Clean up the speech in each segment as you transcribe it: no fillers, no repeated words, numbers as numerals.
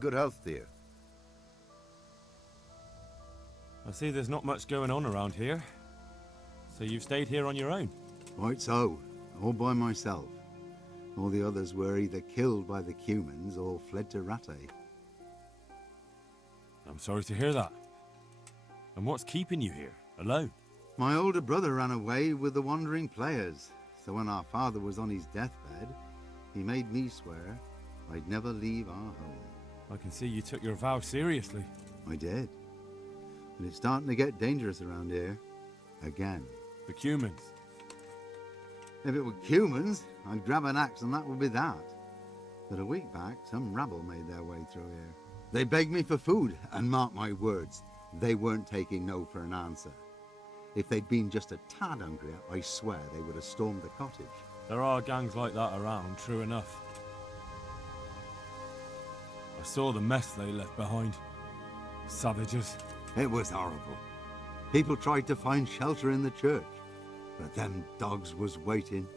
Good health, dear. I see there's not much going on around here. So you've stayed here on your own? Quite so. All by myself. All the others were either killed by the Cumans or fled to Rattay. I'm sorry to hear that. And what's keeping you here, alone? My older brother ran away with the wandering players, so when our father was on his deathbed, he made me swear I'd never leave our home. I can see you took your vow seriously. I did. And it's starting to get dangerous around here. Again. The humans. If it were humans, I'd grab an axe and that would be that. But a week back, some rabble made their way through here. They begged me for food, and mark my words, they weren't taking no for an answer. If they'd been just a tad hungrier, I swear they would have stormed the cottage. There are gangs like that around, true enough. I saw the mess they left behind. Savages. It was horrible. People tried to find shelter in the church, but them dogs was waiting.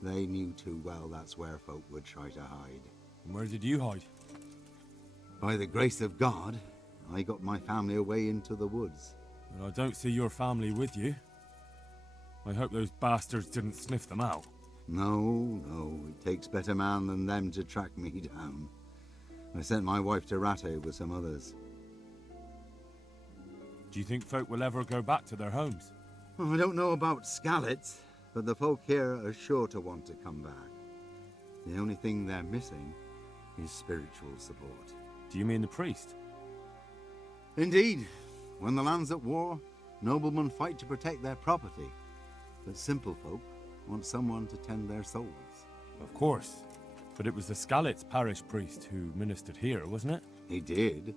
They knew too well that's where folk would try to hide. And where did you hide? By the grace of God, I got my family away into the woods. But I don't see your family with you. I hope those bastards didn't sniff them out. No, it takes better man than them to track me down. I sent my wife to Rattay with some others. Do you think folk will ever go back to their homes? Well, I don't know about Skalitz, but the folk here are sure to want to come back. The only thing they're missing is spiritual support. Do you mean the priest? Indeed. When the land's at war, noblemen fight to protect their property. But simple folk want someone to tend their souls. Of course. But it was the Skalitz parish priest who ministered here, wasn't it? He did.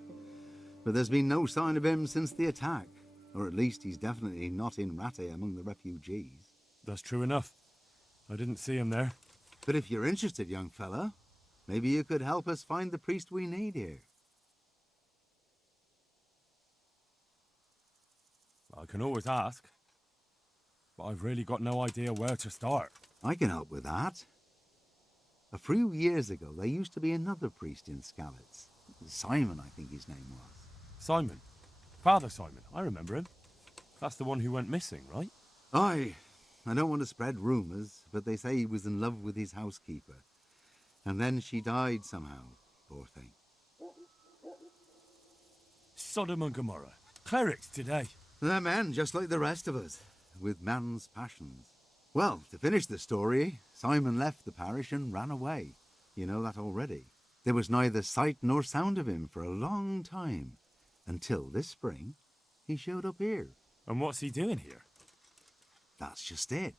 But there's been no sign of him since the attack. Or at least he's definitely not in Rattay among the refugees. That's true enough. I didn't see him there. But if you're interested, young fella, maybe you could help us find the priest we need here. I can always ask. But I've really got no idea where to start. I can help with that. A few years ago, there used to be another priest in Skalitz. Simon, I think his name was. Simon? Father Simon, I remember him. That's the one who went missing, right? Aye. I don't want to spread rumours, but they say he was in love with his housekeeper. And then she died somehow, poor thing. Sodom and Gomorrah. Clerics today. They're men, just like the rest of us, with man's passions. Well, to finish the story, Simon left the parish and ran away. You know that already. There was neither sight nor sound of him for a long time, until this spring, he showed up here. And what's he doing here? That's just it.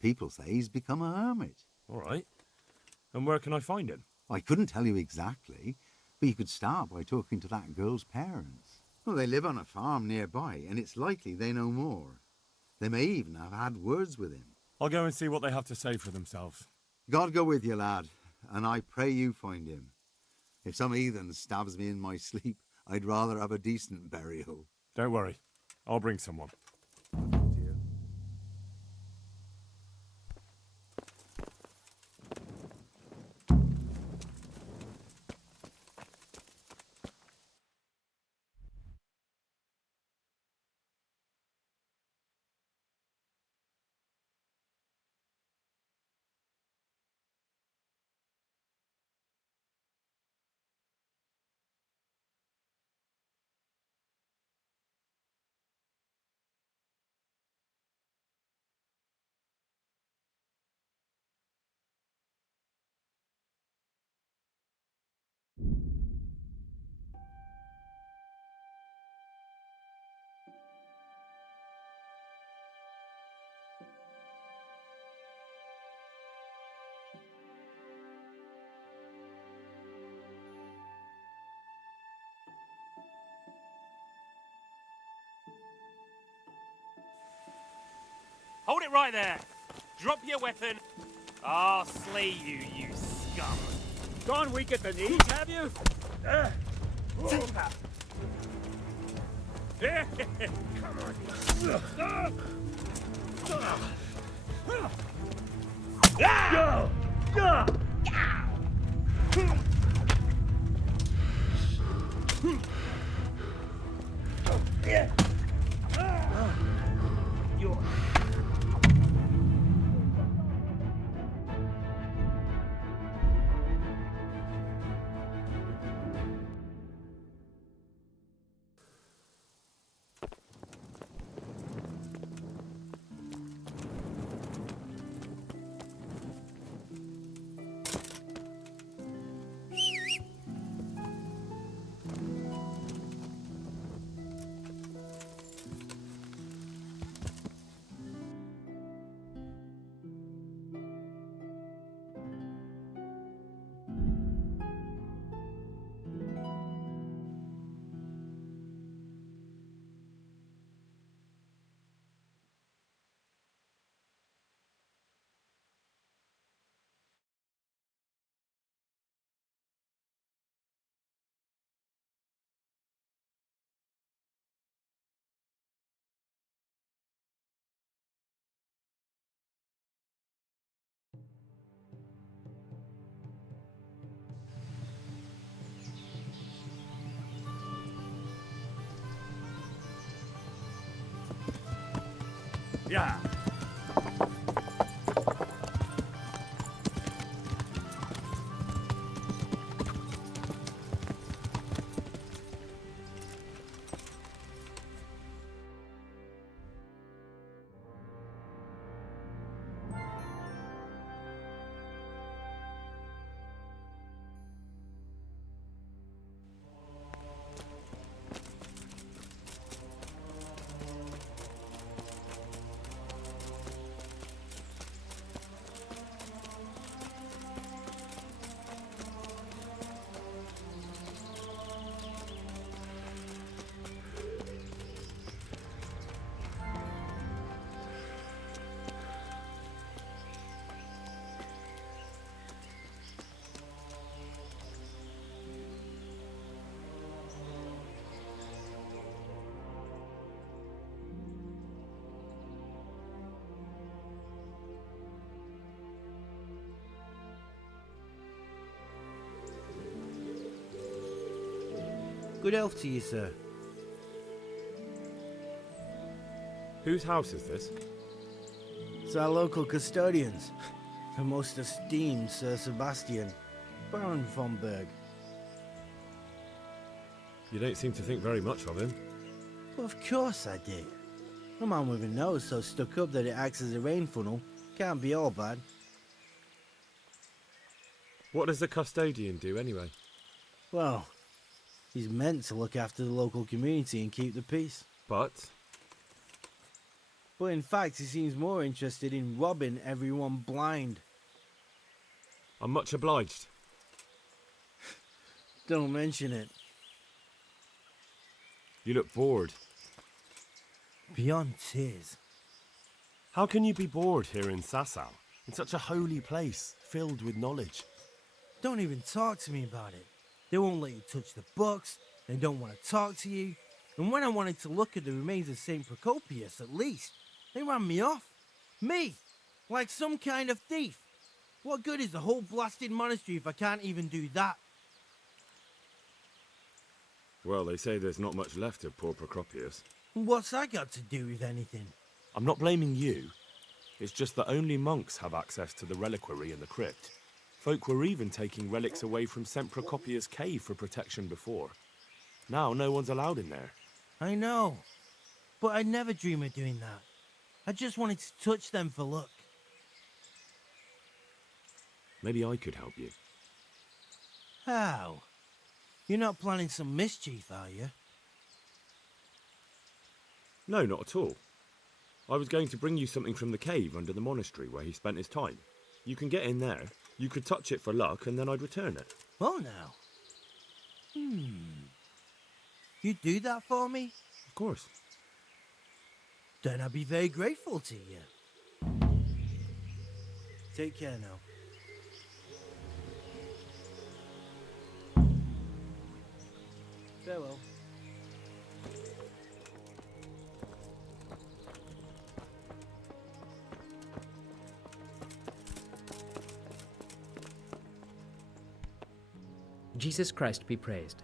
People say he's become a hermit. All right. And where can I find him? I couldn't tell you exactly, but you could start by talking to that girl's parents. Well, they live on a farm nearby, and it's likely they know more. They may even have had words with him. I'll go and see what they have to say for themselves. God go with you, lad, and I pray you find him. If some heathen stabs me in my sleep, I'd rather have a decent burial. Don't worry. I'll bring someone. Hold it right there. Drop your weapon. I'll slay you, you scum. Gone weak at the knees, have you? Come on. Yeah. Good health to you, sir. Whose house is this? It's our local custodians. The most esteemed Sir Sebastian, Baron von Berg. You don't seem to think very much of him. Well, of course I do. A man with a nose so stuck up that it acts as a rain funnel can't be all bad. What does the custodian do anyway? Well, he's meant to look after the local community and keep the peace. But in fact, he seems more interested in robbing everyone blind. I'm much obliged. Don't mention it. You look bored. Beyond tears. How can you be bored here in Sasau, in such a holy place, filled with knowledge? Don't even talk to me about it. They won't let you touch the books, they don't want to talk to you, and when I wanted to look at the remains of St. Procopius, at least, they ran me off. Me! Like some kind of thief. What good is the whole blasted monastery if I can't even do that? Well, they say there's not much left of poor Procopius. What's that got to do with anything? I'm not blaming you. It's just that only monks have access to the reliquary in the crypt. Folk were even taking relics away from St. Procopius' cave for protection before. Now no one's allowed in there. I know, but I'd never dream of doing that. I just wanted to touch them for luck. Maybe I could help you. How? You're not planning some mischief, are you? No, not at all. I was going to bring you something from the cave under the monastery where he spent his time. You can get in there, you could touch it for luck, and then I'd return it. Oh, now. You'd do that for me? Of course. Then I'd be very grateful to you. Take care now. Farewell. Jesus Christ be praised.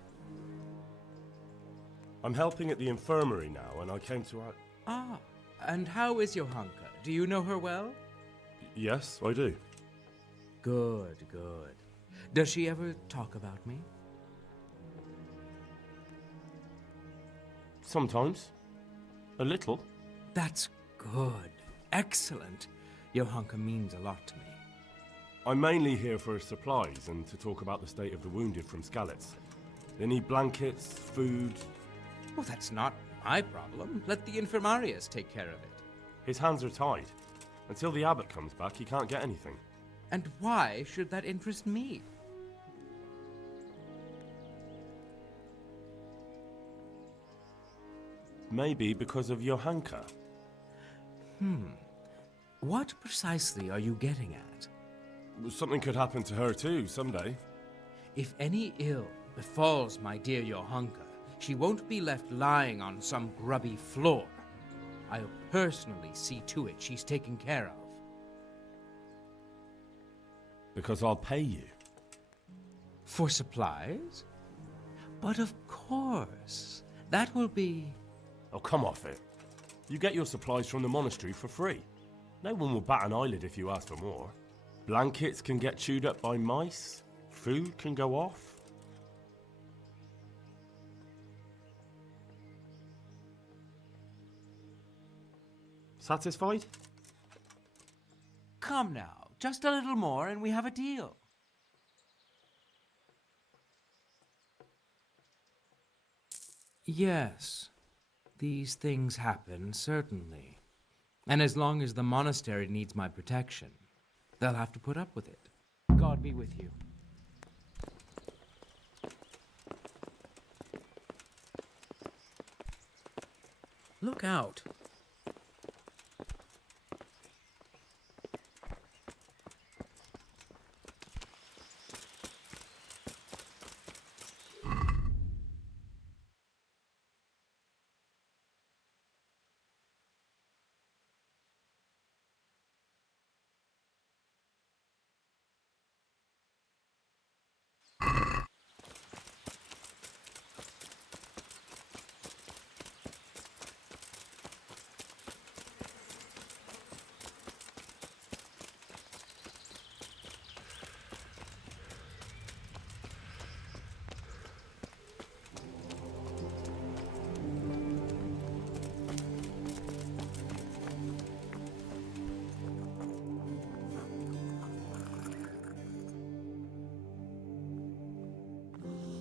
I'm helping at the infirmary now, and I came to... Ah, and how is Johanka? Do you know her well? Yes, I do. Good, good. Does she ever talk about me? Sometimes. A little. That's good. Excellent. Johanka means a lot to me. I'm mainly here for supplies and to talk about the state of the wounded from Skalitz. They need blankets, food... Well, that's not my problem. Let the infirmarius take care of it. His hands are tied. Until the abbot comes back, he can't get anything. And why should that interest me? Maybe because of Johanka. What precisely are you getting at? Something could happen to her too, someday. If any ill befalls my dear Johanka, she won't be left lying on some grubby floor. I'll personally see to it she's taken care of. Because I'll pay you. For supplies? But of course, that will be... Oh, come off it. You get your supplies from the monastery for free. No one will bat an eyelid if you ask for more. Blankets can get chewed up by mice. Food can go off. Satisfied? Come now, just a little more and we have a deal. Yes, these things happen, certainly. And as long as the monastery needs my protection, they'll have to put up with it. God be with you. Look out.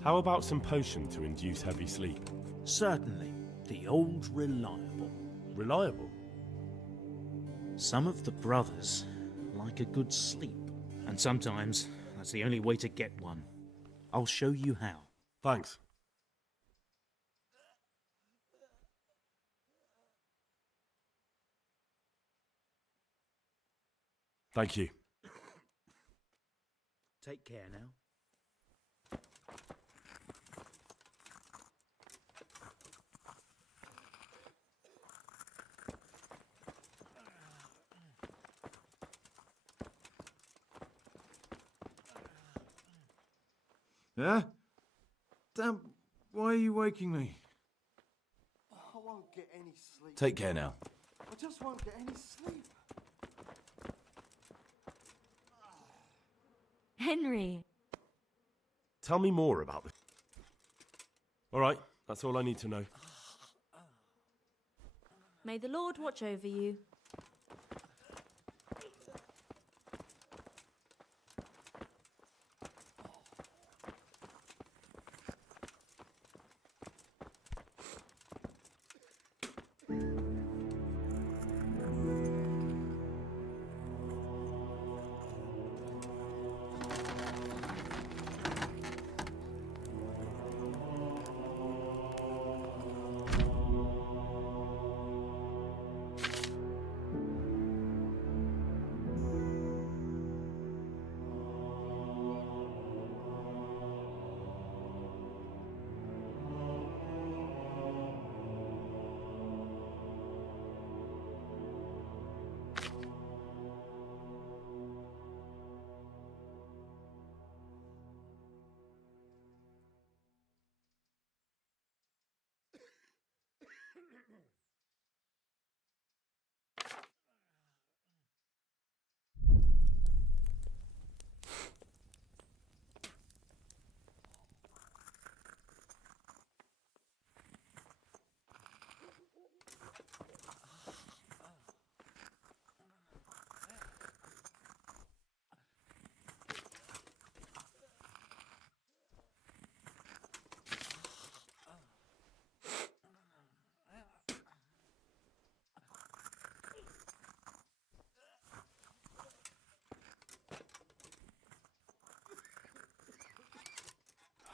How about some potion to induce heavy sleep? Certainly. The old reliable. Reliable? Some of the brothers like a good sleep, and sometimes that's the only way to get one. I'll show you how. Thanks. Thank you. Take care now. Yeah? Damn, why are you waking me? I won't get any sleep. Take care now. I just won't get any sleep. Henry. Tell me more about this. All right, that's all I need to know. May the Lord watch over you.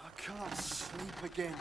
I can't sleep again.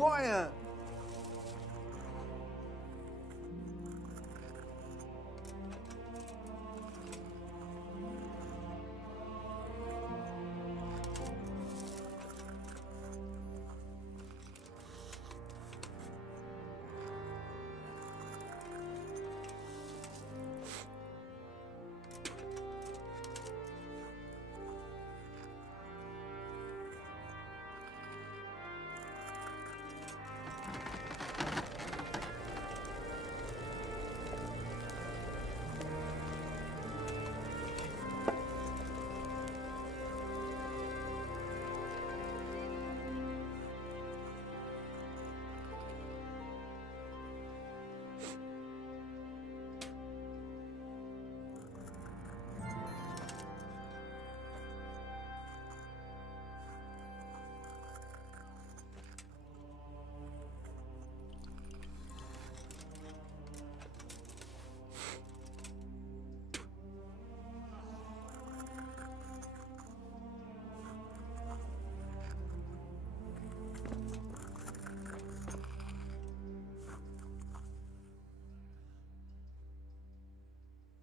quiet.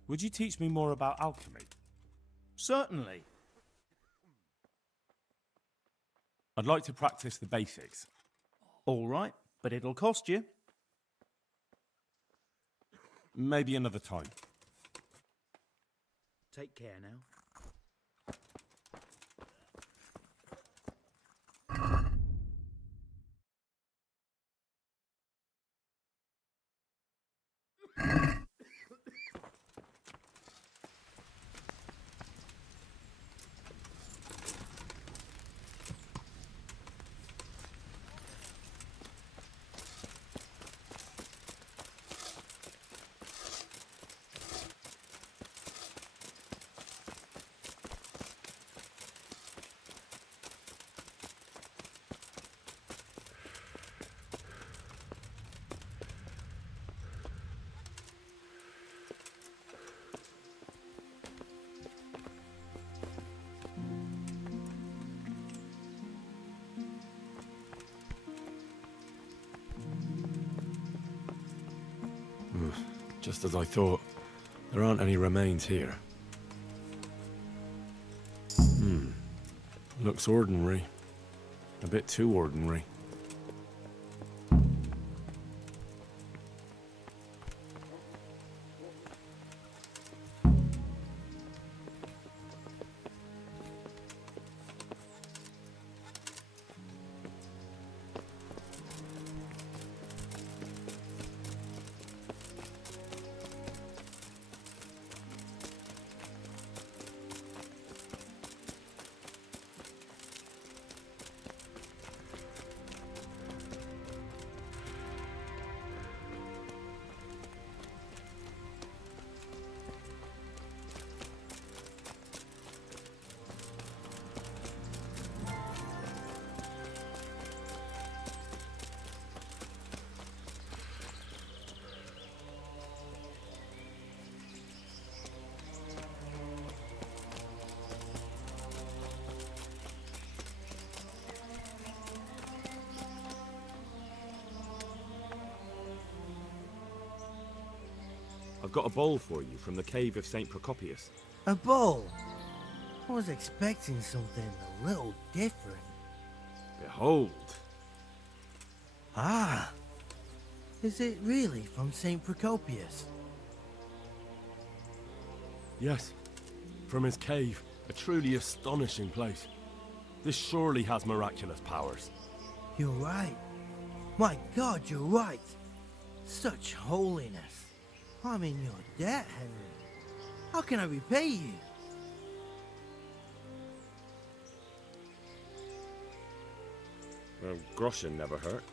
Would you teach me more about alchemy? Certainly. I'd like to practice the basics. All right, but it'll cost you. Maybe another time. Take care now. Just as I thought. There aren't any remains here. Looks ordinary. A bit too ordinary. I've got a bowl for you from the cave of St. Procopius. A bowl? I was expecting something a little different. Behold! Ah! Is it really from St. Procopius? Yes, from his cave. A truly astonishing place. This surely has miraculous powers. You're right. My God, you're right. Such holiness. I'm in your debt, Henry. How can I repay you? Well, groschen never hurt.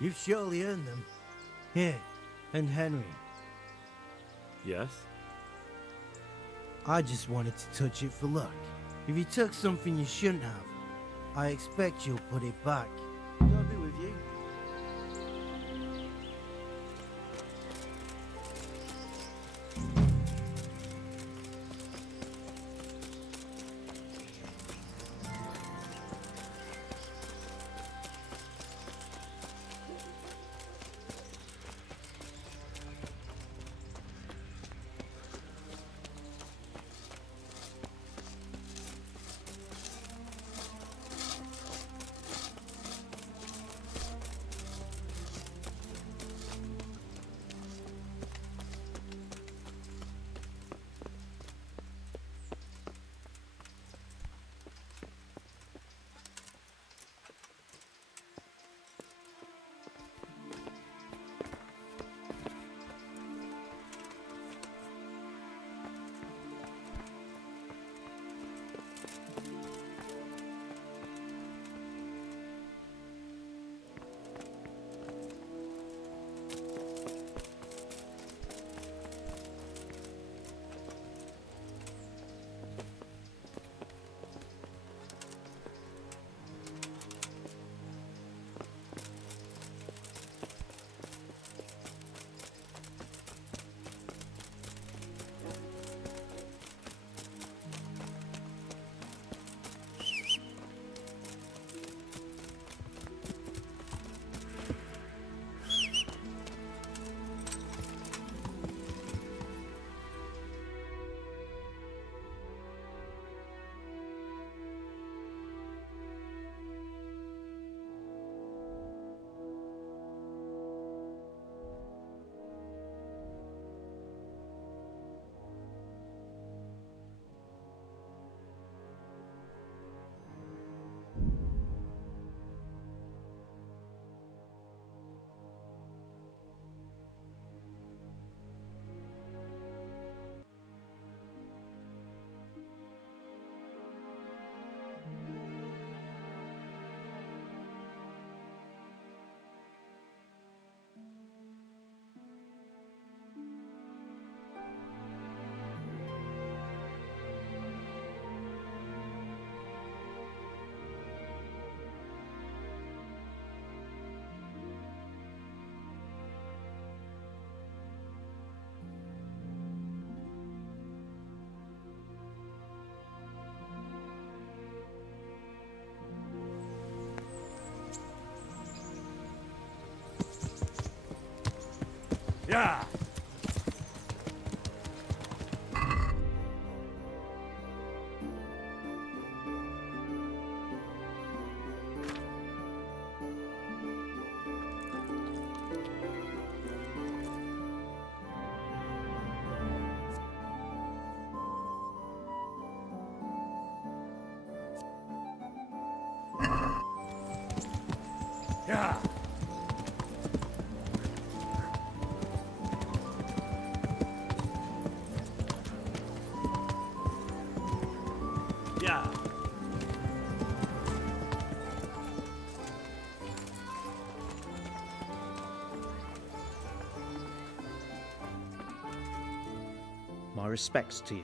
You've surely earned them. Here, and Henry. Yes? I just wanted to touch it for luck. If you took something you shouldn't have, I expect you'll put it back. God be with you. Yeah. Yeah. Yeah. My respects to you.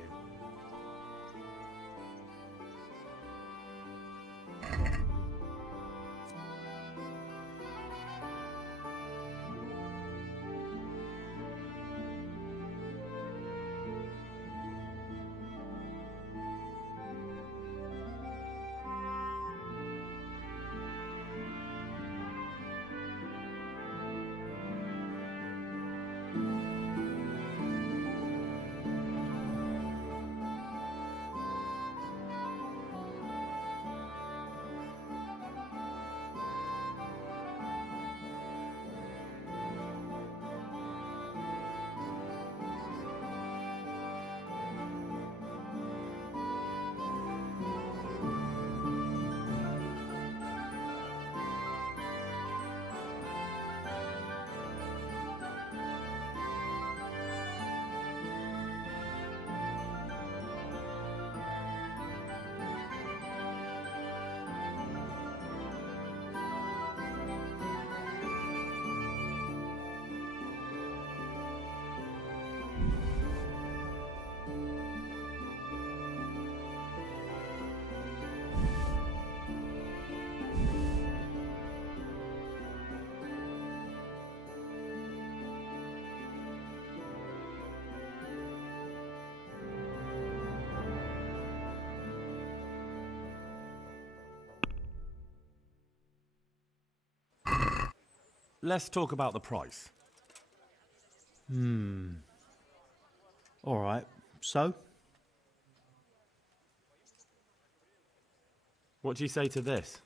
Let's talk about the price. All right, so? What do you say to this?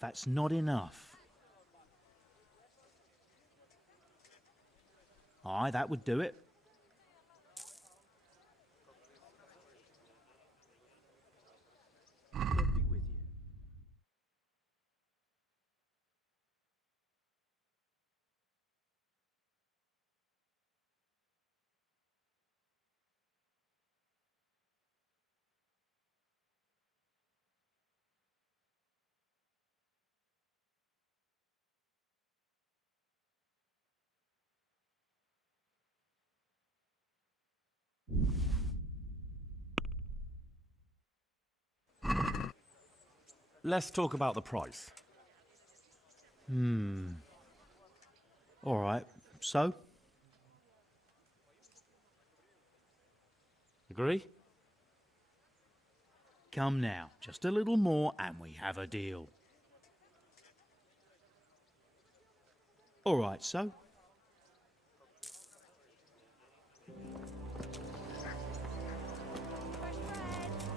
That's not enough. Aye, that would do it. God be with you. Let's talk about the price. All right, so? Agree? Come now, just a little more and we have a deal. All right, so?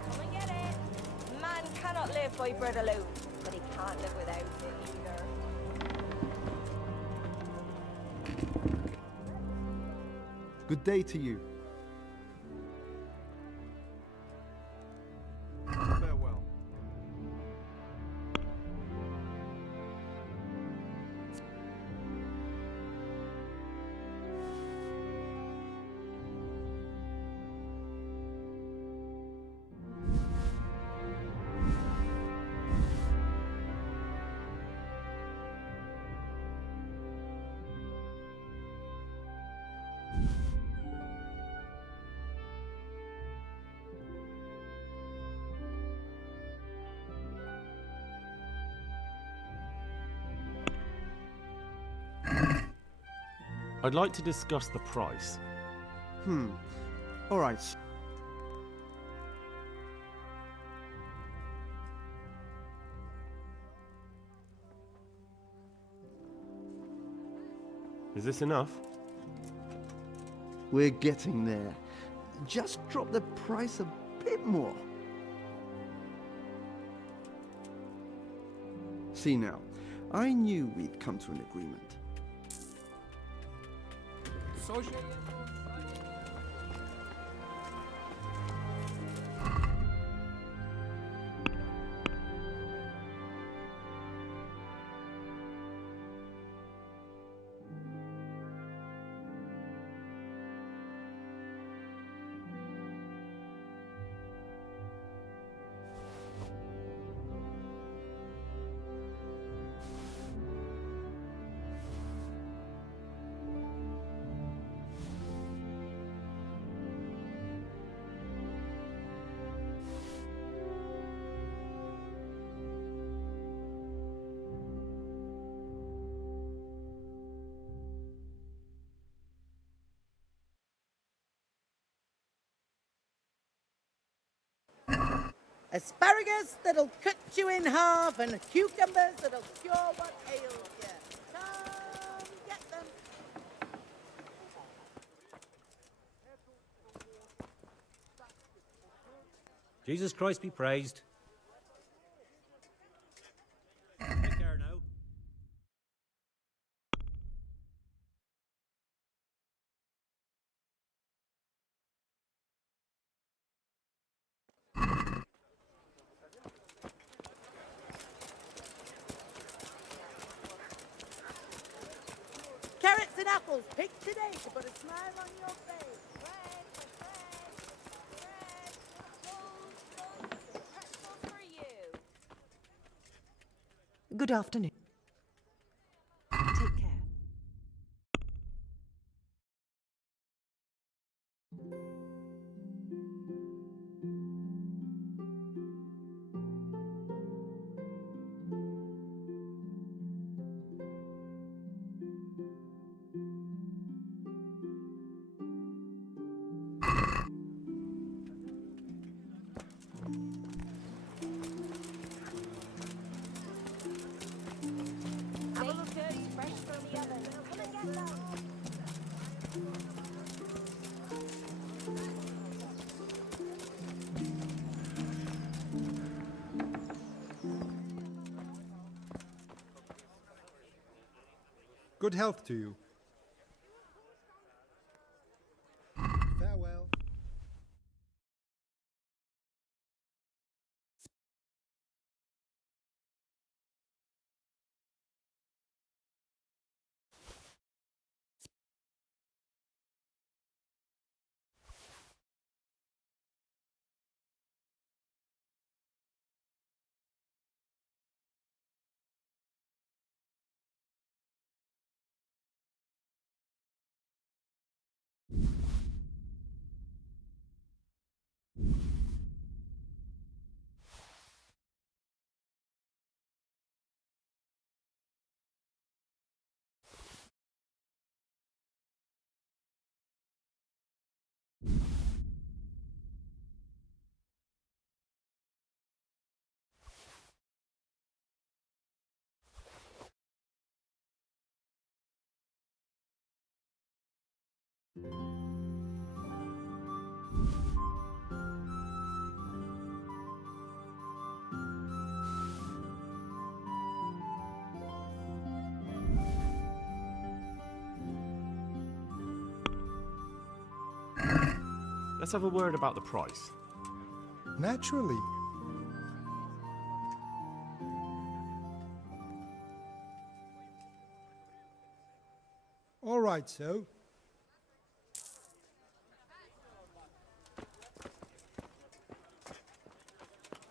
Come and get it. Man cannot live by bread alone, but he can't live without it either. Good day to you. Farewell. I'd like to discuss the price. All right. Is this enough? We're getting there. Just drop the price a bit more. See now, I knew we'd come to an agreement. Asparagus that'll cut you in half, and cucumbers that'll cure what ails you. Come get them. Jesus Christ be praised. Take care now. Carrots and apples picked today to put a smile on your face. Good afternoon. Take care. Have a look good, fresh from the oven. Come and get them. Good health to you. Farewell. Let's have a word about the price. Naturally. All right, so.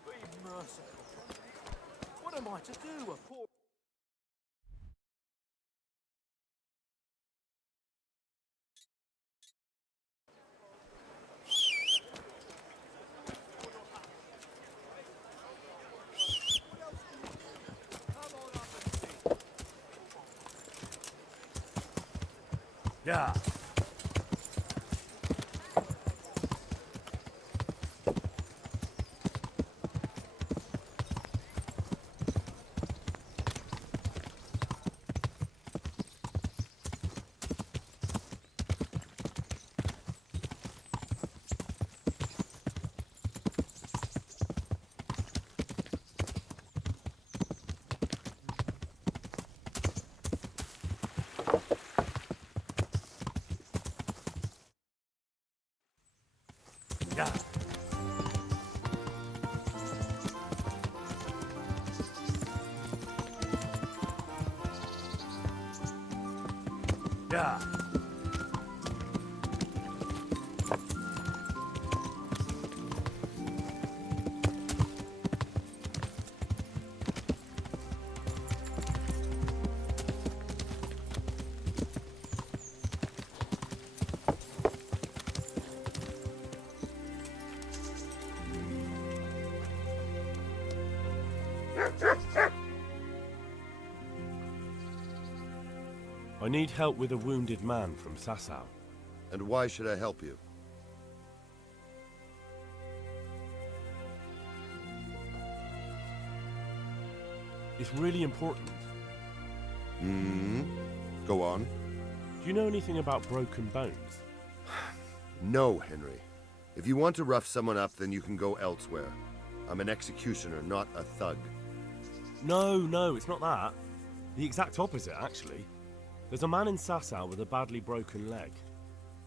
Be merciful. What am I to do? A poor... Yeah. Yeah. Yeah. I need help with a wounded man from Sasau. And why should I help you? It's really important. Go on. Do you know anything about broken bones? No, Henry. If you want to rough someone up, then you can go elsewhere. I'm an executioner, not a thug. No, it's not that. The exact opposite, actually. There's a man in Sasau with a badly broken leg.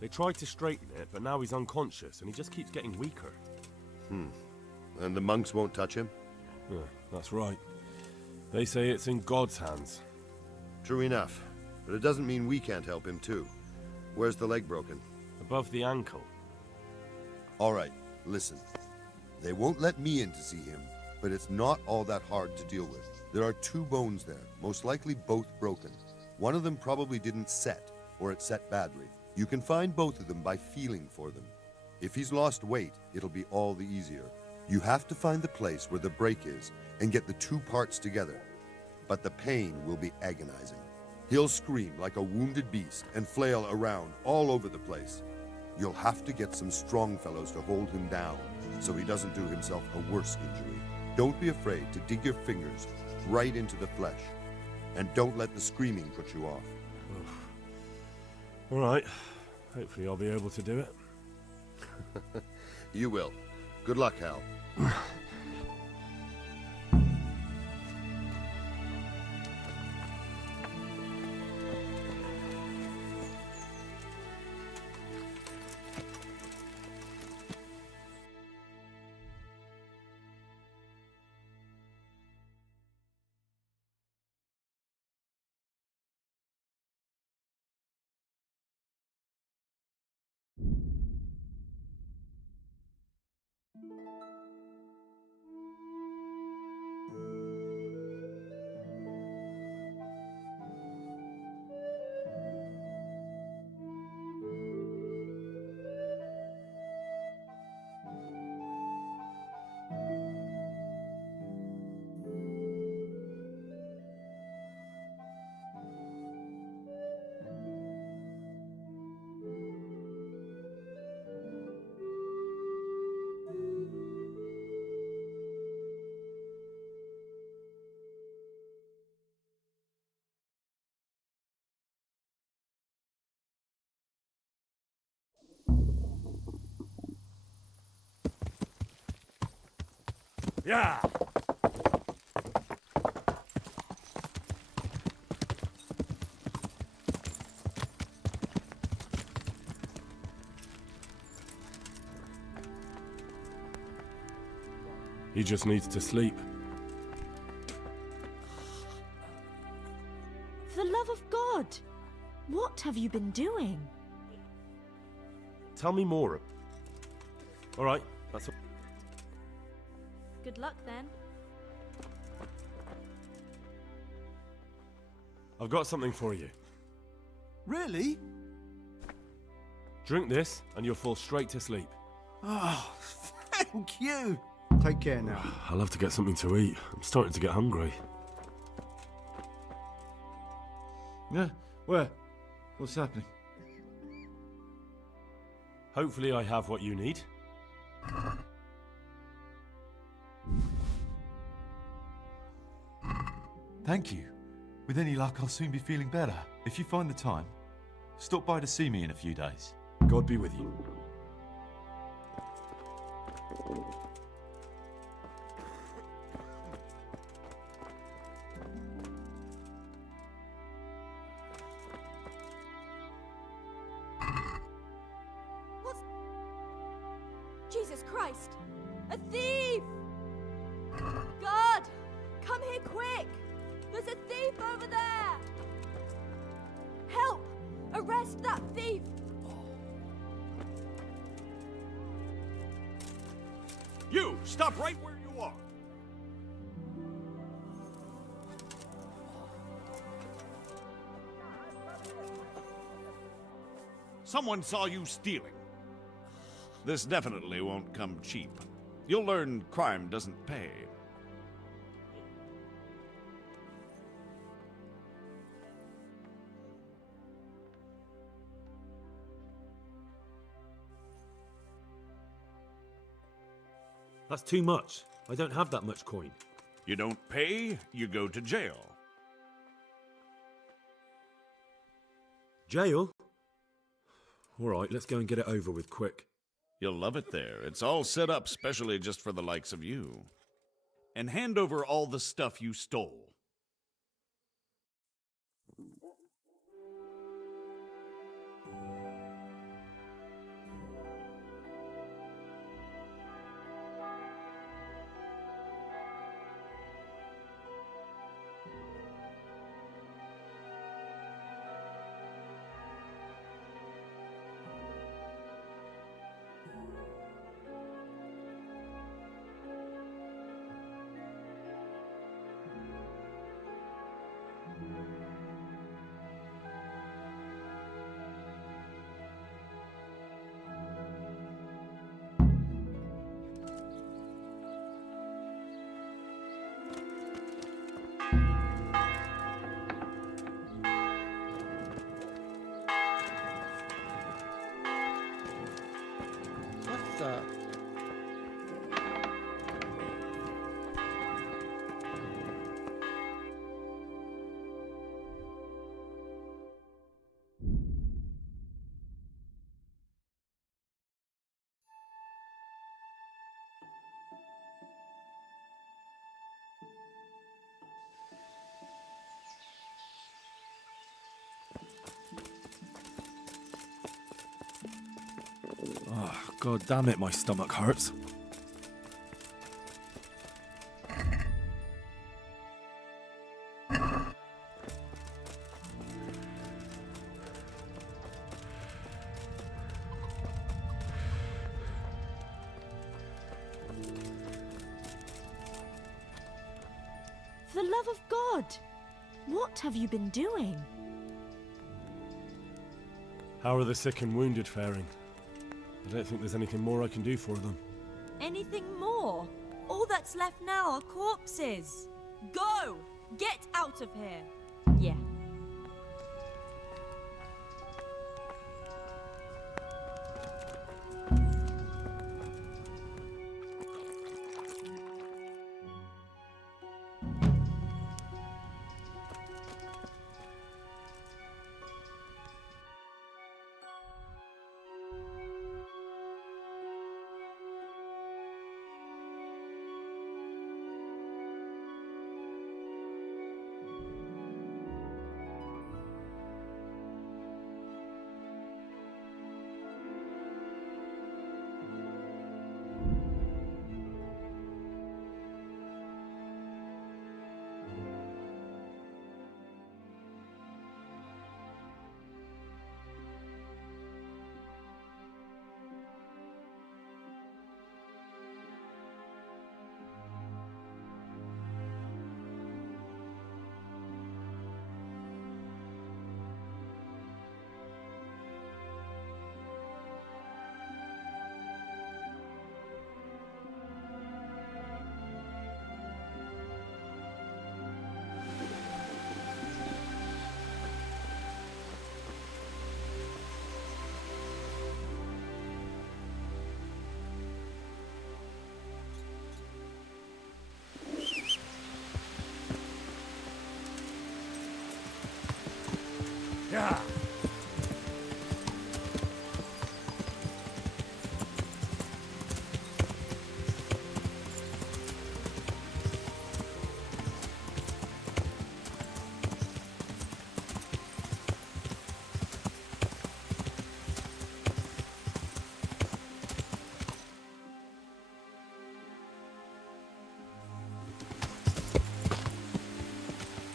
They tried to straighten it, but now he's unconscious and he just keeps getting weaker. And the monks won't touch him? Yeah, that's right. They say it's in God's hands. True enough. But it doesn't mean we can't help him too. Where's the leg broken? Above the ankle. All right, listen. They won't let me in to see him, but it's not all that hard to deal with. There are 2 bones there, most likely both broken. One of them probably didn't set, or it set badly. You can find both of them by feeling for them. If he's lost weight, it'll be all the easier. You have to find the place where the break is and get the 2 parts together. But the pain will be agonizing. He'll scream like a wounded beast and flail around all over the place. You'll have to get some strong fellows to hold him down so he doesn't do himself a worse injury. Don't be afraid to dig your fingers right into the flesh. And don't let the screaming put you off. All right. Hopefully I'll be able to do it. You will. Good luck, Hal. Yeah. He just needs to sleep. For the love of God! What have you been doing? Tell me more. All right, that's all. Good luck then. I've got something for you. Really? Drink this and you'll fall straight to sleep. Oh, thank you. Take care now. I'll have to get something to eat. I'm starting to get hungry. Yeah? Where? What's happening? Hopefully I have what you need. Thank you. With any luck, I'll soon be feeling better. If you find the time, stop by to see me in a few days. God be with you. Jesus Christ! A thief! God! Come here quick! There's a thief over there! Help! Arrest that thief! You! Stop right where you are! Someone saw you stealing. This definitely won't come cheap. You'll learn crime doesn't pay. That's too much. I don't have that much coin. You don't pay, you go to jail. Jail? Alright, let's go and get it over with quick. You'll love it there. It's all set up specially just for the likes of you. And hand over all the stuff you stole. What's up? Oh, god damn it, my stomach hurts. For the love of God! What have you been doing? How are the sick and wounded faring? I don't think there's anything more I can do for them. Anything more? All that's left now are corpses. Go! Get out of here! Yeah.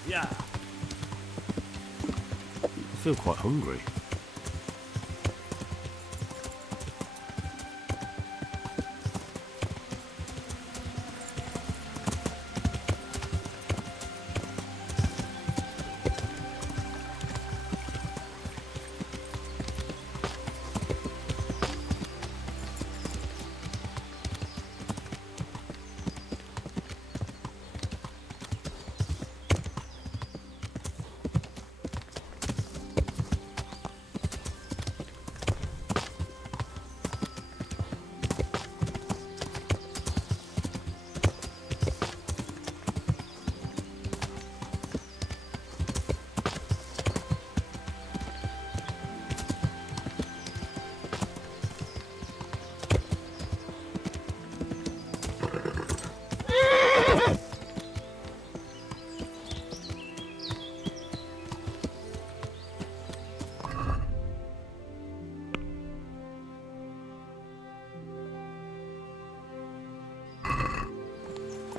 Yeah. I feel quite hungry.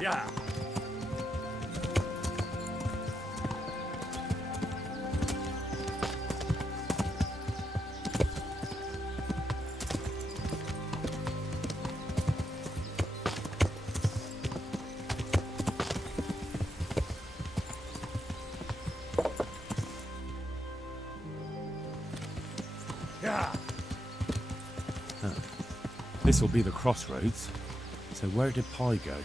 Yeah. Yeah. This will be the crossroads. So where did Pi go?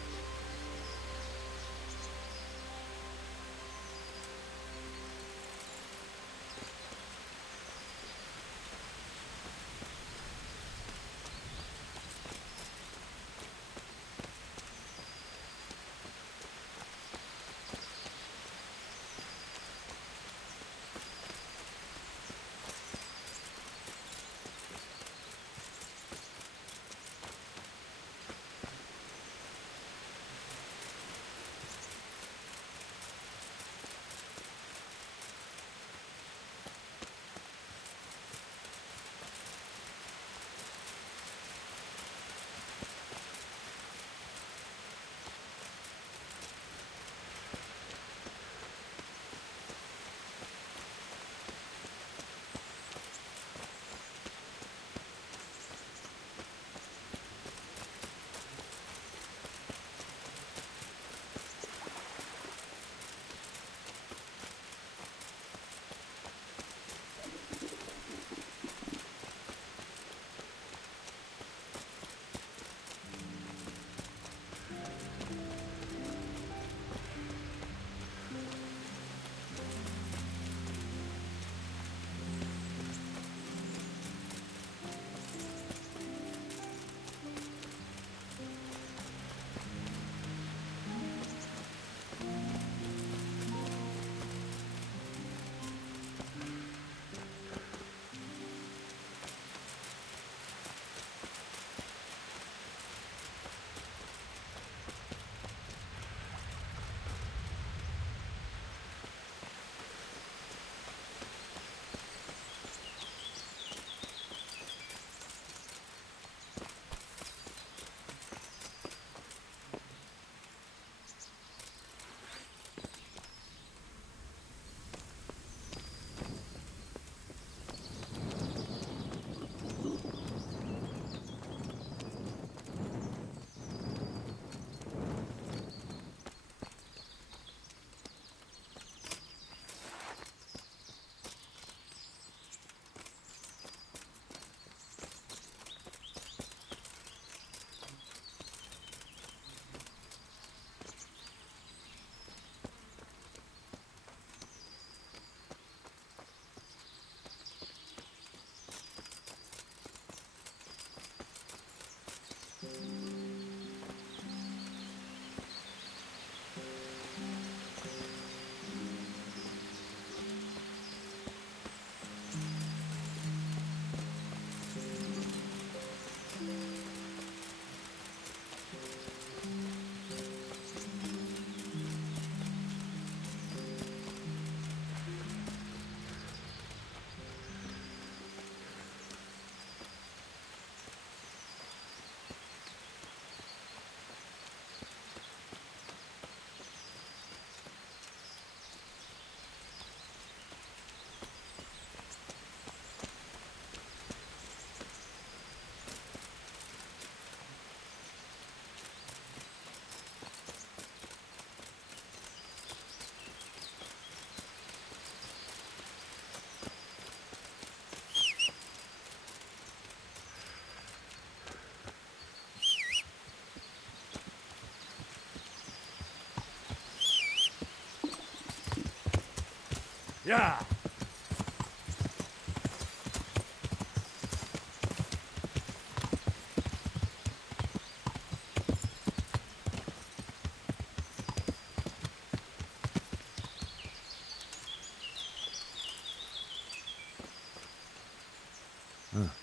Yeah.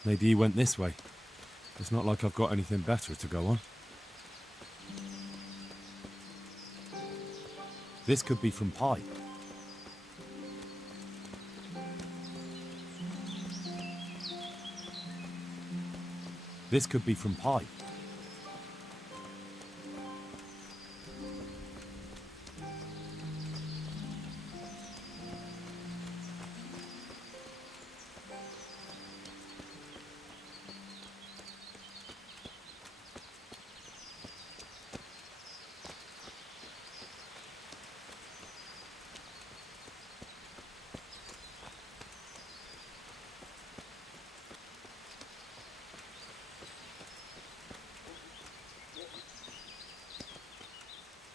Maybe he went this way. It's not like I've got anything better to go on. This could be from Pi. This could be from Pi.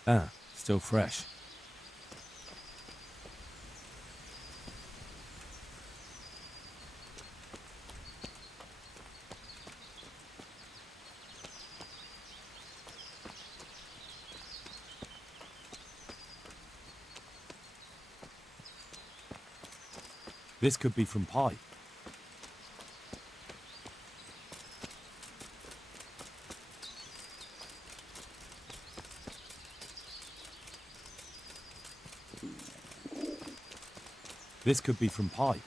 Ah, still fresh. This could be from Pi. This could be from Pi.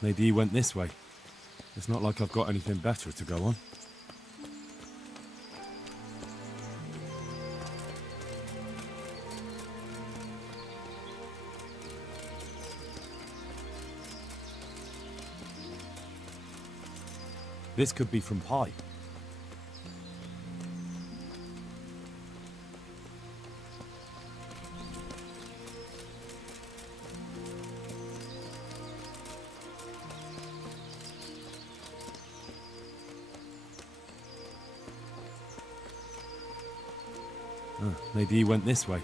Maybe he went this way. It's not like I've got anything better to go on. This could be from Pi. Maybe he went this way.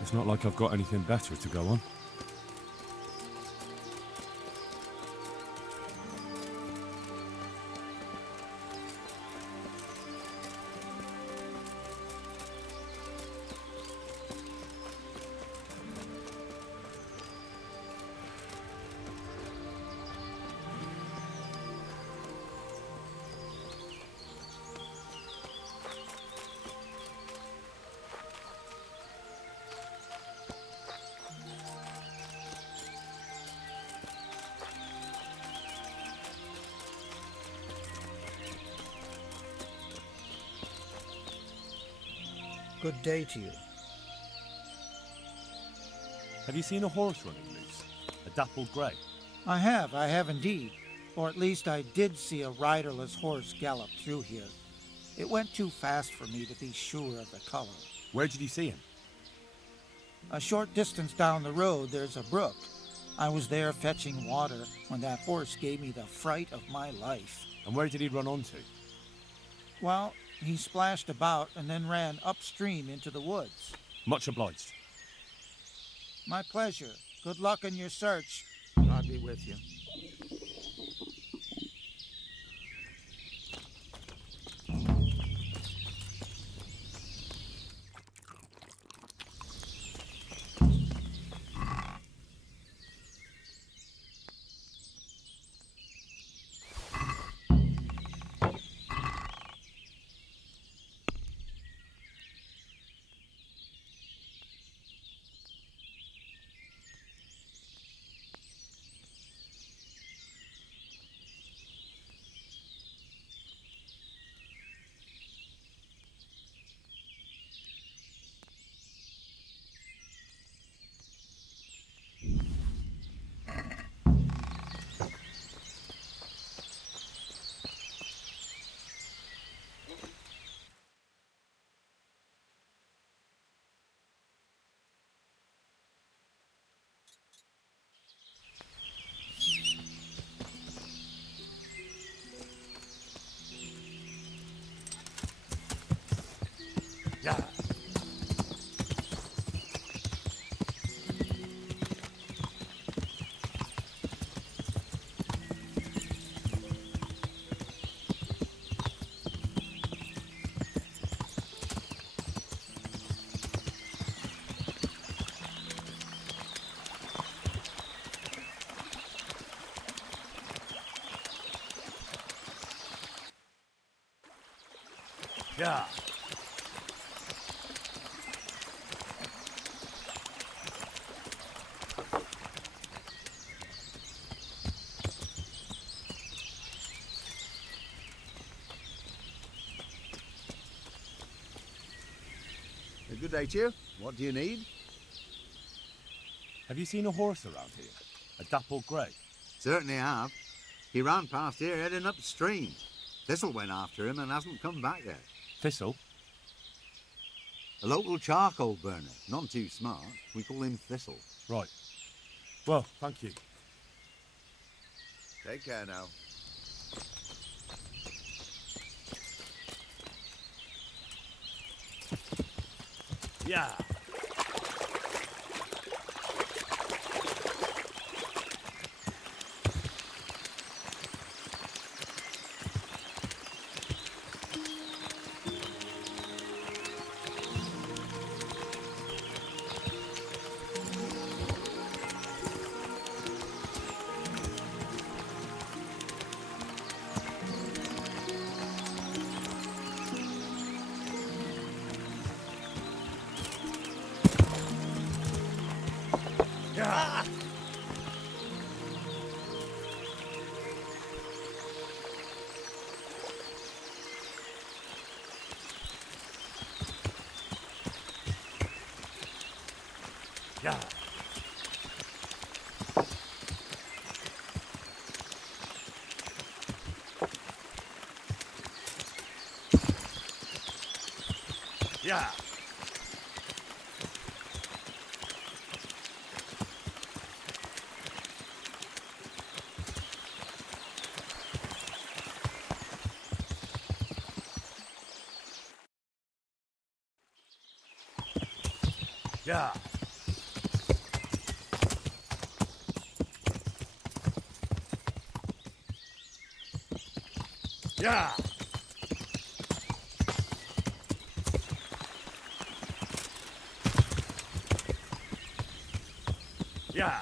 It's not like I've got anything better to go on. Good day to you. Have you seen a horse running loose? A dappled grey? I have indeed. Or at least I did see a riderless horse gallop through here. It went too fast for me to be sure of the color. Where did you see him? A short distance down the road, there's a brook. I was there fetching water when that horse gave me the fright of my life. And where did he run onto? Well, he splashed about and then ran upstream into the woods. Much obliged. My pleasure. Good luck in your search. God be with you. Yeah. Yeah. A good day to you. What do you need? Have you seen a horse around here? A dappled grey? Certainly have. He ran past here heading upstream. Thistle went after him and hasn't come back yet. Thistle? A local charcoal burner. None too smart. We call him Thistle. Right. Well, thank you. Take care now. Yeah. Yeah. Yeah. Yeah. Yeah. Yeah. Yeah.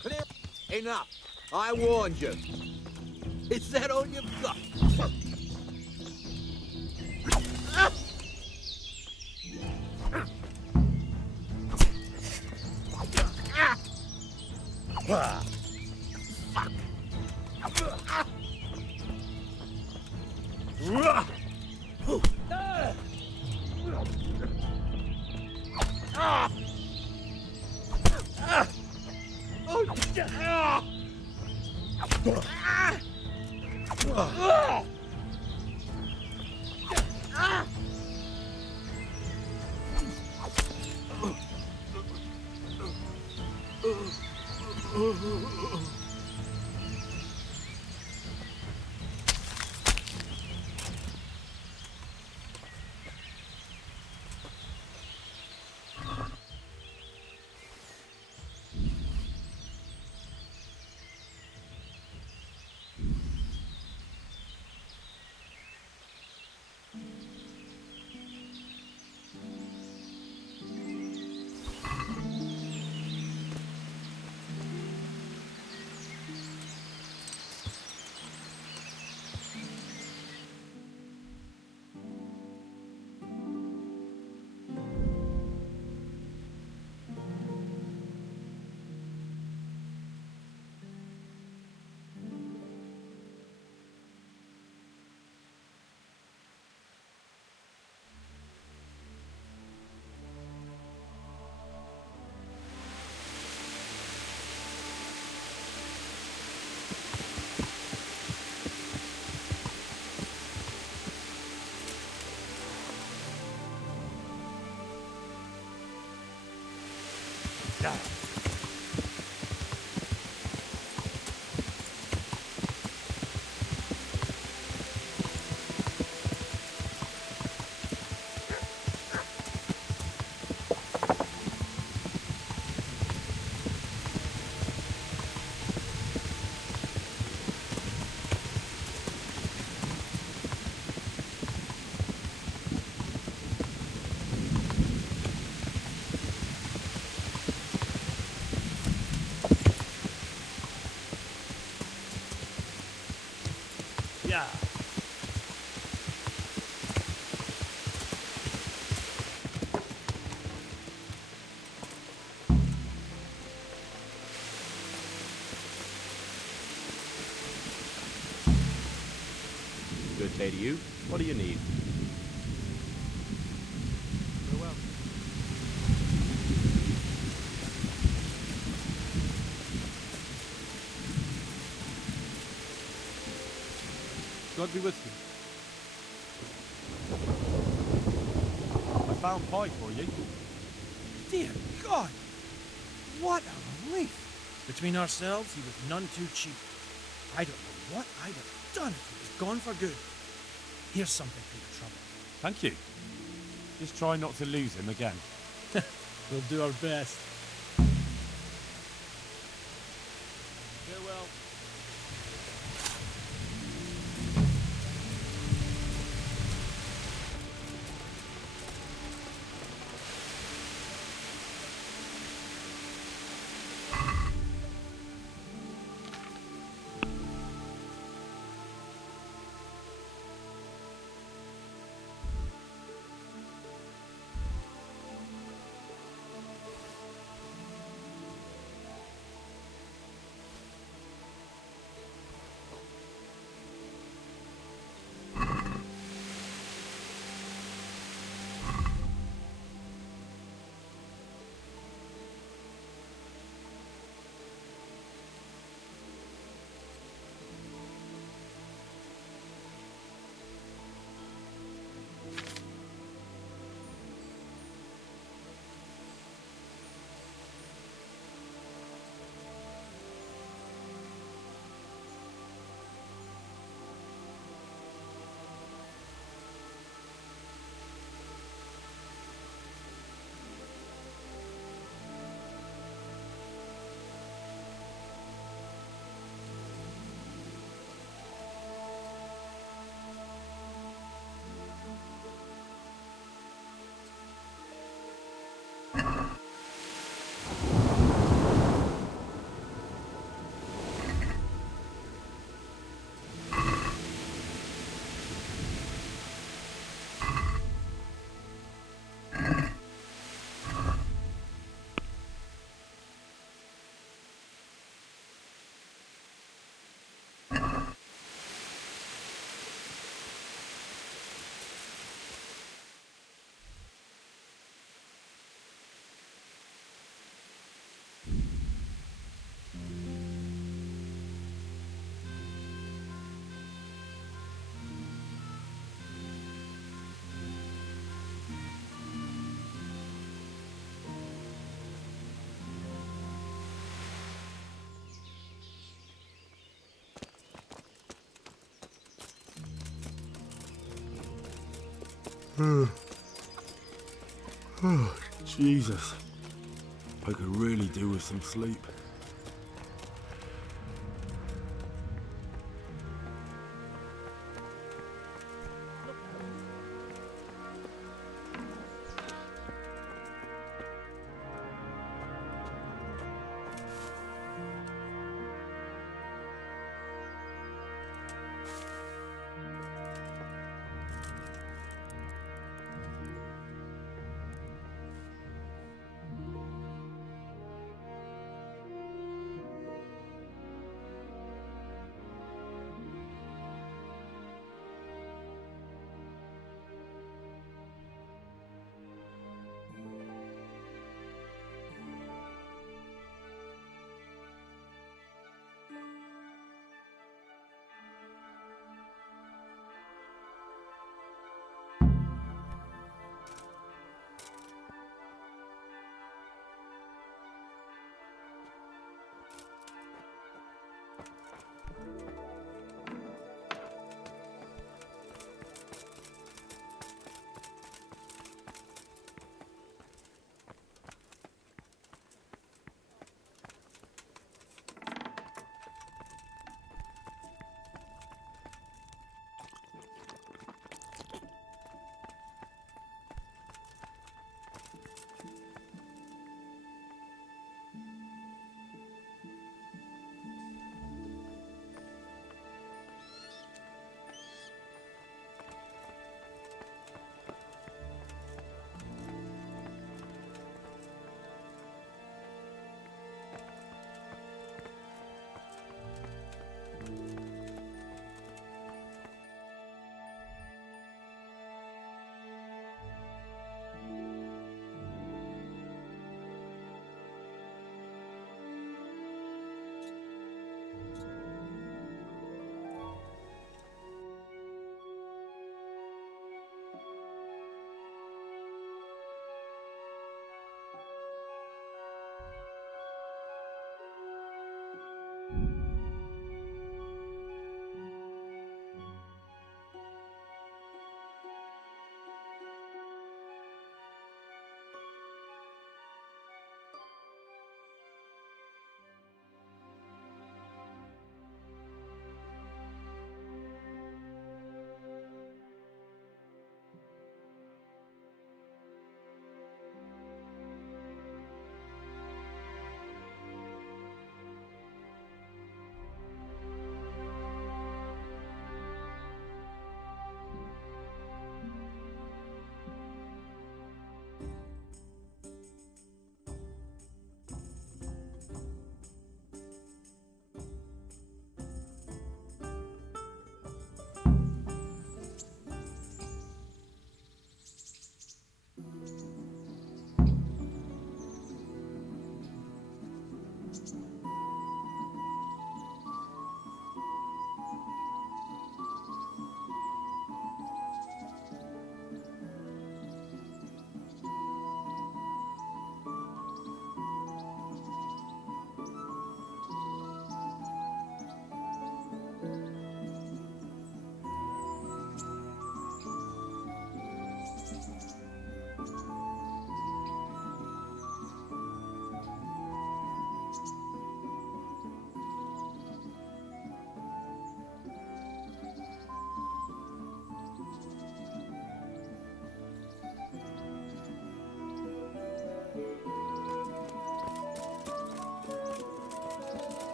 Clear. Enough. I warned you. Is that all you've got? Okay to you? What do you need? Farewell. God be with you. I found pie for you. Dear God! What a relief! Between ourselves, he was none too cheap. I don't know what I'd have done if he was gone for good. Here's something for your trouble. Thank you. Just try not to lose him again. We'll do our best. Farewell. Jesus. I could really do with some sleep.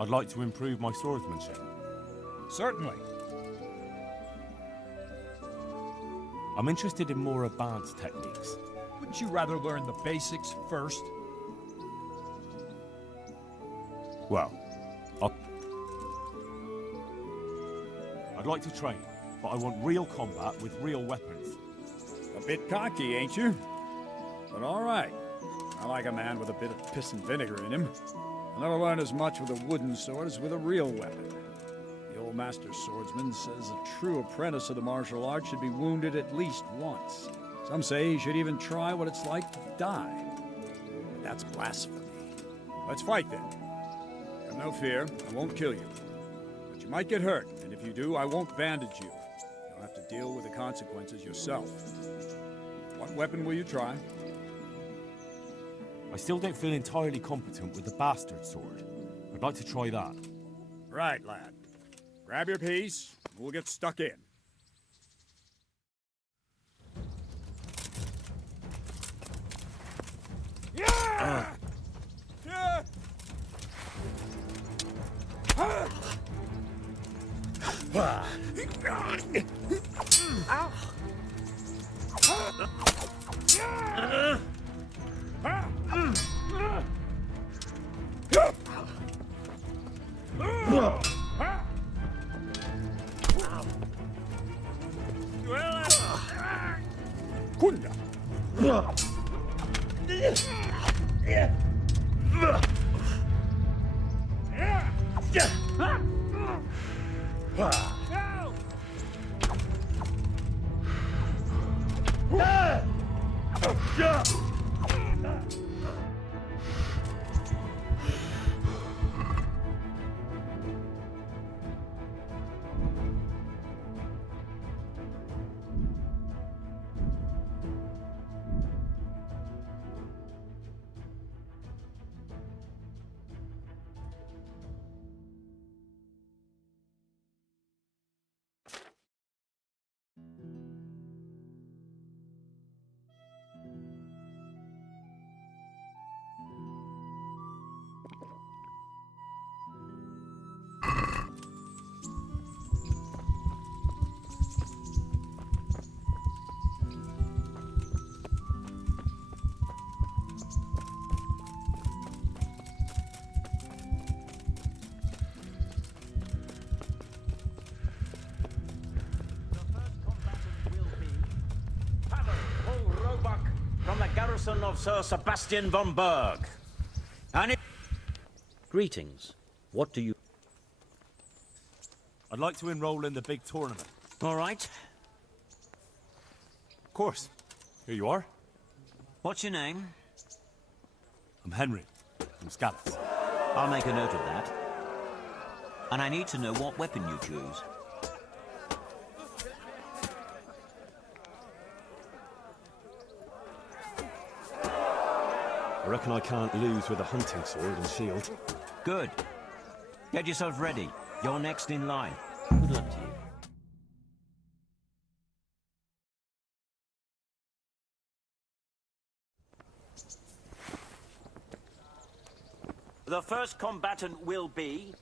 I'd like to improve my swordsmanship. Certainly. I'm interested in more advanced techniques. Wouldn't you rather learn the basics first? Well, I'd like to train, but I want real combat with real weapons. A bit cocky, ain't you? But all right. I like a man with a bit of piss and vinegar in him. I'll never learn as much with a wooden sword as with a real weapon. The old master swordsman says a true apprentice of the martial arts should be wounded at least once. Some say he should even try what it's like to die. But that's blasphemy. Let's fight then. Have no fear, I won't kill you. But you might get hurt, and if you do, I won't bandage you. You'll have to deal with the consequences yourself. What weapon will you try? I still don't feel entirely competent with the bastard sword. I'd like to try that. Right, lad. Grab your piece, and we'll get stuck in. Yeah! Yeah! Kunda! From the garrison of Sir Sebastian von Berg. And greetings. What do you... I'd like to enroll in the big tournament. All right. Of course. Here you are. What's your name? I'm Henry, from Scallops. I'll make a note of that. And I need to know what weapon you choose. I reckon I can't lose with a hunting sword and shield. Good. Get yourself ready. You're next in line. Good luck to you. The first combatant will be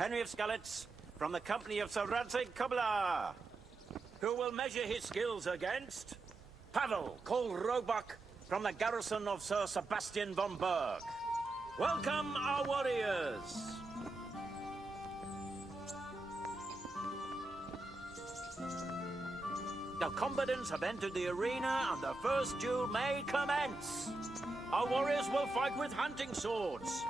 Henry of Skalitz from the company of Sir Rajagwalani, who will measure his skills against Pavel Roebuck from the garrison of Sir Sebastian von Berg. Welcome, our warriors! The combatants have entered the arena and the first duel may commence. Our warriors will fight with hunting swords.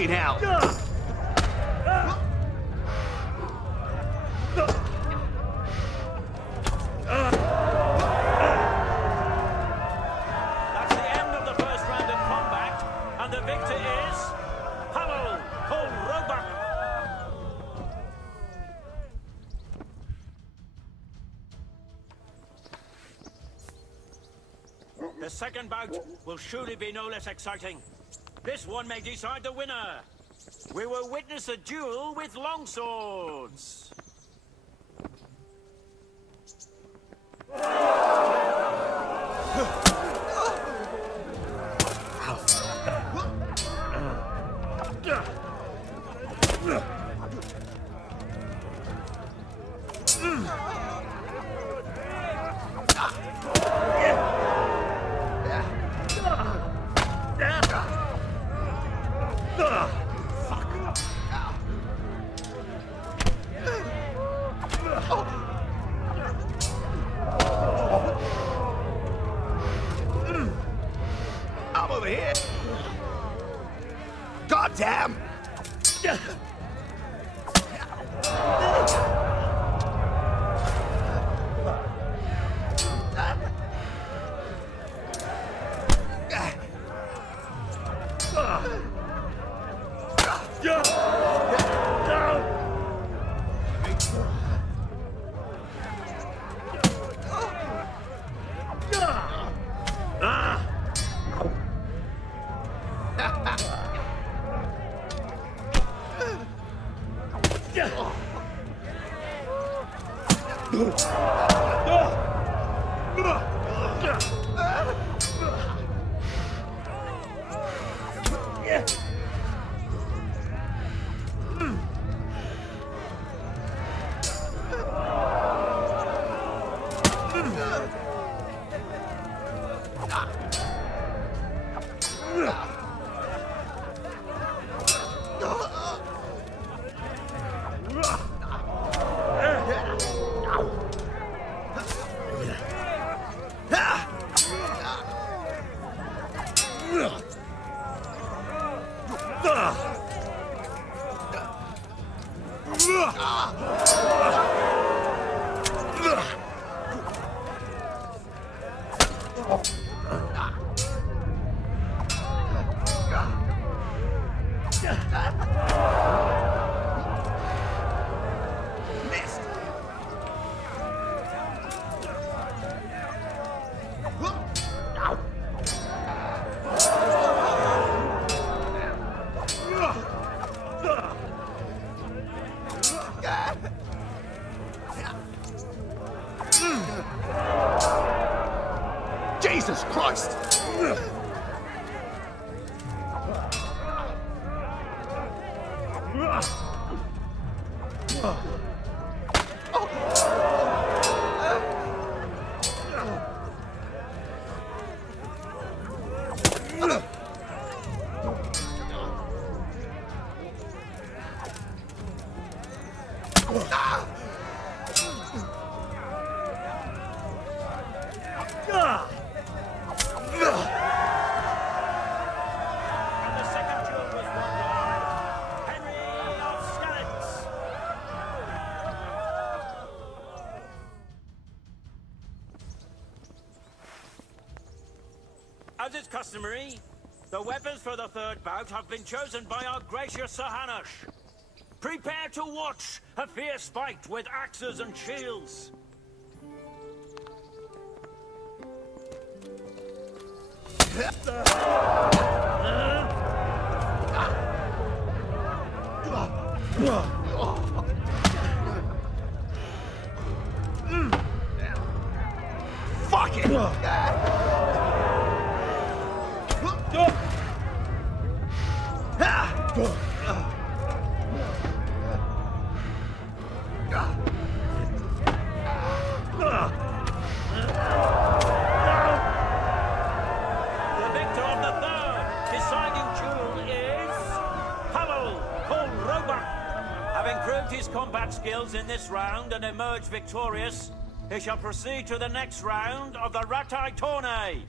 fucking hell! That's the end of the first round of combat, and the victor is Pavel Kolrobak. The second bout will surely be no less exciting. This one may decide the winner. We will witness a duel with longswords. I'm over here! Goddamn! Jesus Christ! As is customary, the weapons for the third bout have been chosen by our gracious Sir Hanush. Prepare to watch a fierce fight with axes and shields. Fuck it! The victor of the third deciding duel is Pavel Kolrobak. Having proved his combat skills in this round and emerged victorious, he shall proceed to the next round of the Ratai Tourney.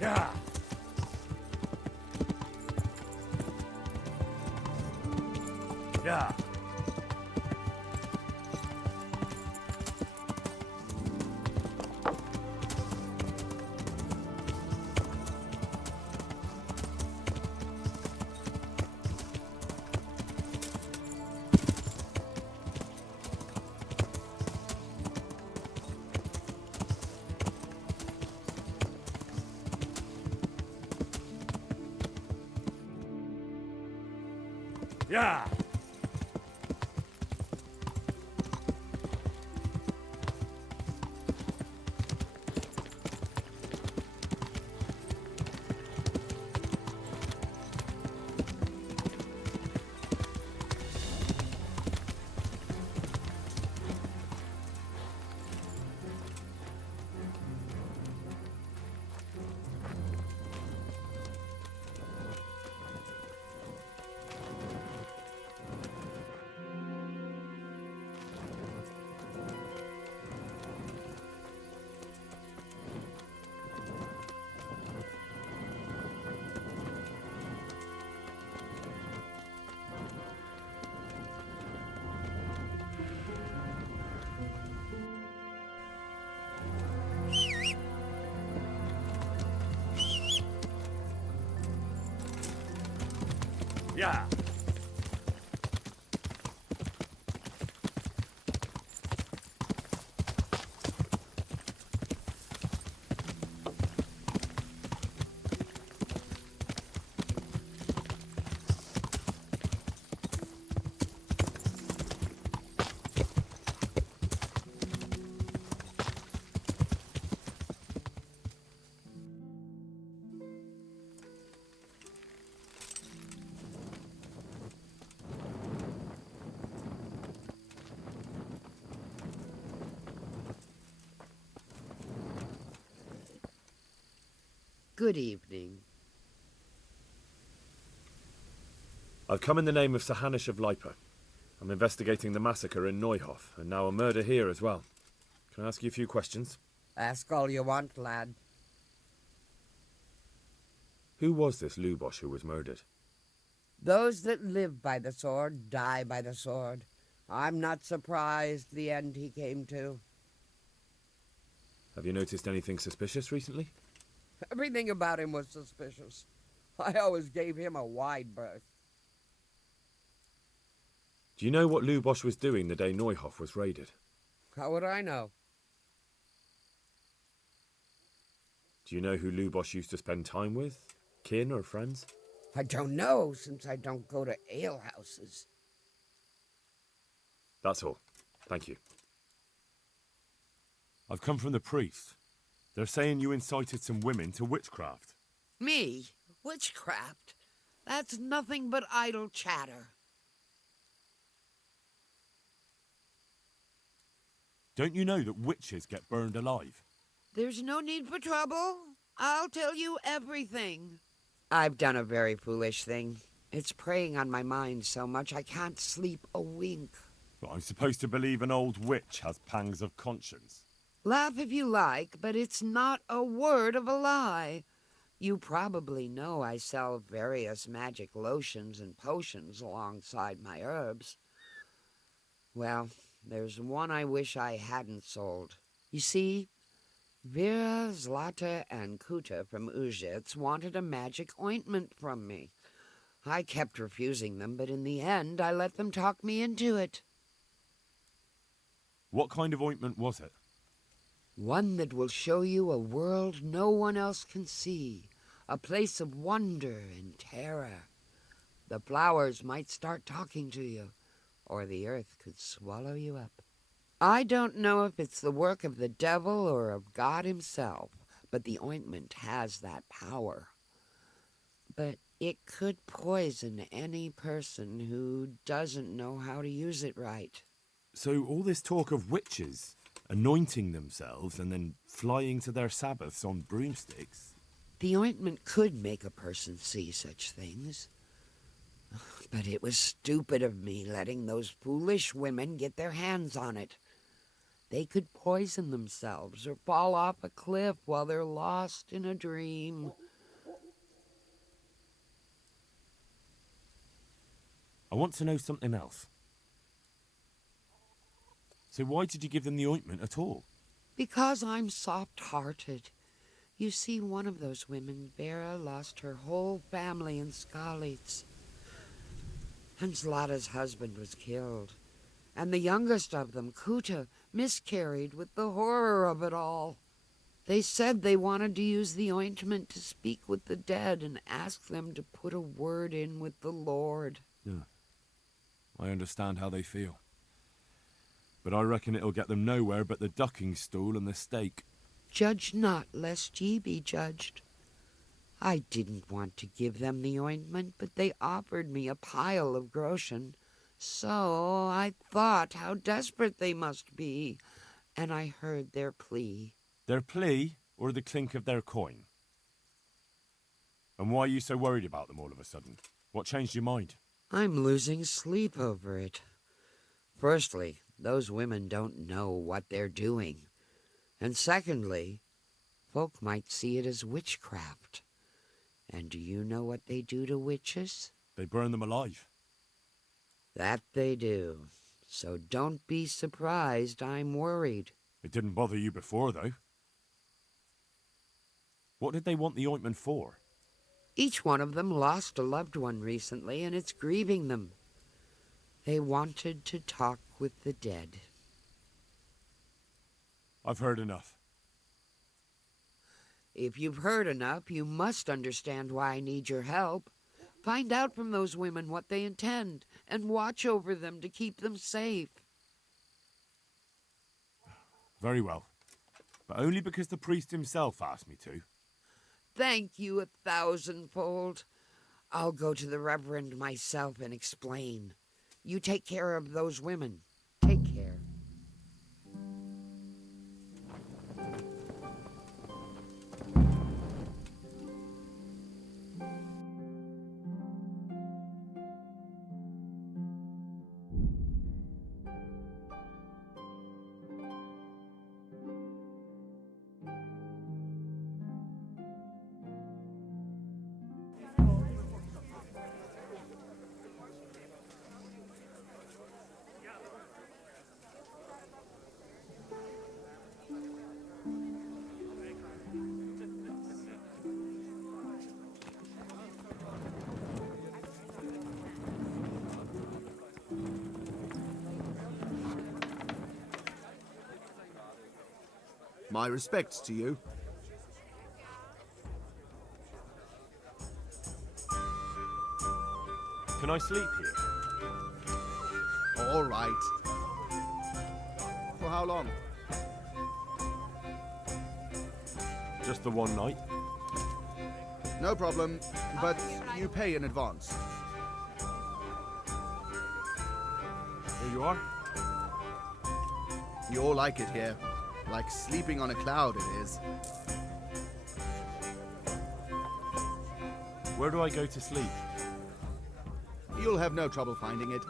Yeah. Yeah. Yeah. Yeah. Good evening. I've come in the name of Sir Hanish of Lipa. I'm investigating the massacre in Neuhof, and now a murder here as well. Can I ask you a few questions? Ask all you want, lad. Who was this Lubosh who was murdered? Those that live by the sword die by the sword. I'm not surprised the end he came to. Have you noticed anything suspicious recently? Everything about him was suspicious. I always gave him a wide berth. Do you know what Lubosh was doing the day Neuhof was raided? How would I know? Do you know who Lubosh used to spend time with? Kin or friends? I don't know, since I don't go to alehouses. That's all. Thank you. I've come from the priest. They're saying you incited some women to witchcraft. Me? Witchcraft? That's nothing but idle chatter. Don't you know that witches get burned alive? There's no need for trouble. I'll tell you everything. I've done a very foolish thing. It's preying on my mind so much I can't sleep a wink. But I'm supposed to believe an old witch has pangs of conscience. Laugh if you like, but it's not a word of a lie. You probably know I sell various magic lotions and potions alongside my herbs. Well, there's one I wish I hadn't sold. You see, Vera, Zlata, and Kuta from Uzhitz wanted a magic ointment from me. I kept refusing them, but in the end I let them talk me into it. What kind of ointment was it? One that will show you a world no one else can see, a place of wonder and terror. The flowers might start talking to you, or the earth could swallow you up. I don't know if it's the work of the devil or of God himself, but the ointment has that power. But it could poison any person who doesn't know how to use it right. So all this talk of witches anointing themselves and then flying to their sabbaths on broomsticks. The ointment could make a person see such things. But it was stupid of me letting those foolish women get their hands on it. They could poison themselves or fall off a cliff while they're lost in a dream. I want to know something else. So why did you give them the ointment at all? Because I'm soft-hearted. You see, one of those women, Vera, lost her whole family in Skalitz. And Zlata's husband was killed. And the youngest of them, Kuta, miscarried with the horror of it all. They said they wanted to use the ointment to speak with the dead and ask them to put a word in with the Lord. Yeah. I understand how they feel. But I reckon it'll get them nowhere but the ducking stool and the stake. Judge not, lest ye be judged. I didn't want to give them the ointment, but they offered me a pile of groschen. So I thought how desperate they must be, and I heard their plea. Their plea, or the clink of their coin? And why are you so worried about them all of a sudden? What changed your mind? I'm losing sleep over it. Firstly, those women don't know what they're doing. And secondly, folk might see it as witchcraft. And do you know what they do to witches? They burn them alive. That they do. So don't be surprised I'm worried. It didn't bother you before, though. What did they want the ointment for? Each one of them lost a loved one recently, and it's grieving them. They wanted to talk with the dead. I've heard enough. If you've heard enough, you must understand why I need your help. Find out from those women what they intend, and watch over them to keep them safe. Very well. But only because the priest himself asked me to. Thank you 1,000-fold. I'll go to the Reverend myself and explain. You take care of those women. Take care. My respects to you. Can I sleep here? All right. For how long? Just the one night? No problem, but you pay in advance. Here you are. You all like it here. Like sleeping on a cloud, it is. Where do I go to sleep? You'll have no trouble finding it.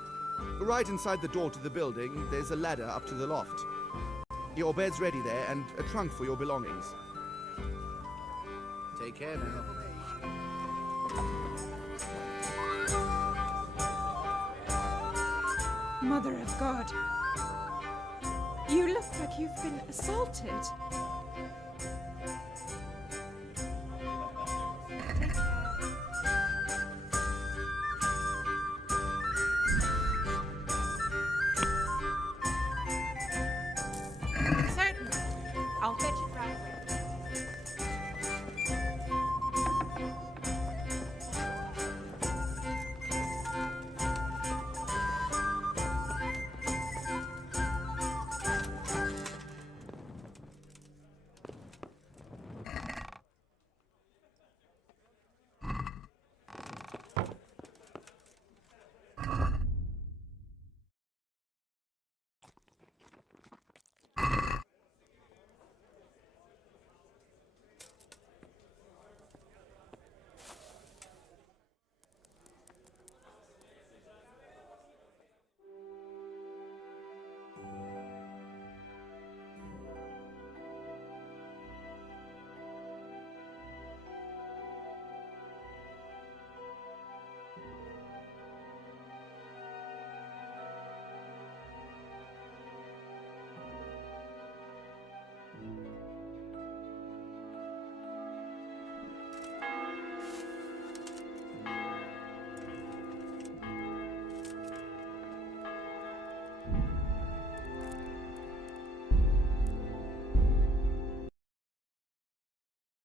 Right inside the door to the building, there's a ladder up to the loft. Your bed's ready there, and a trunk for your belongings. Take care now. Mother of God. You look like you've been assaulted.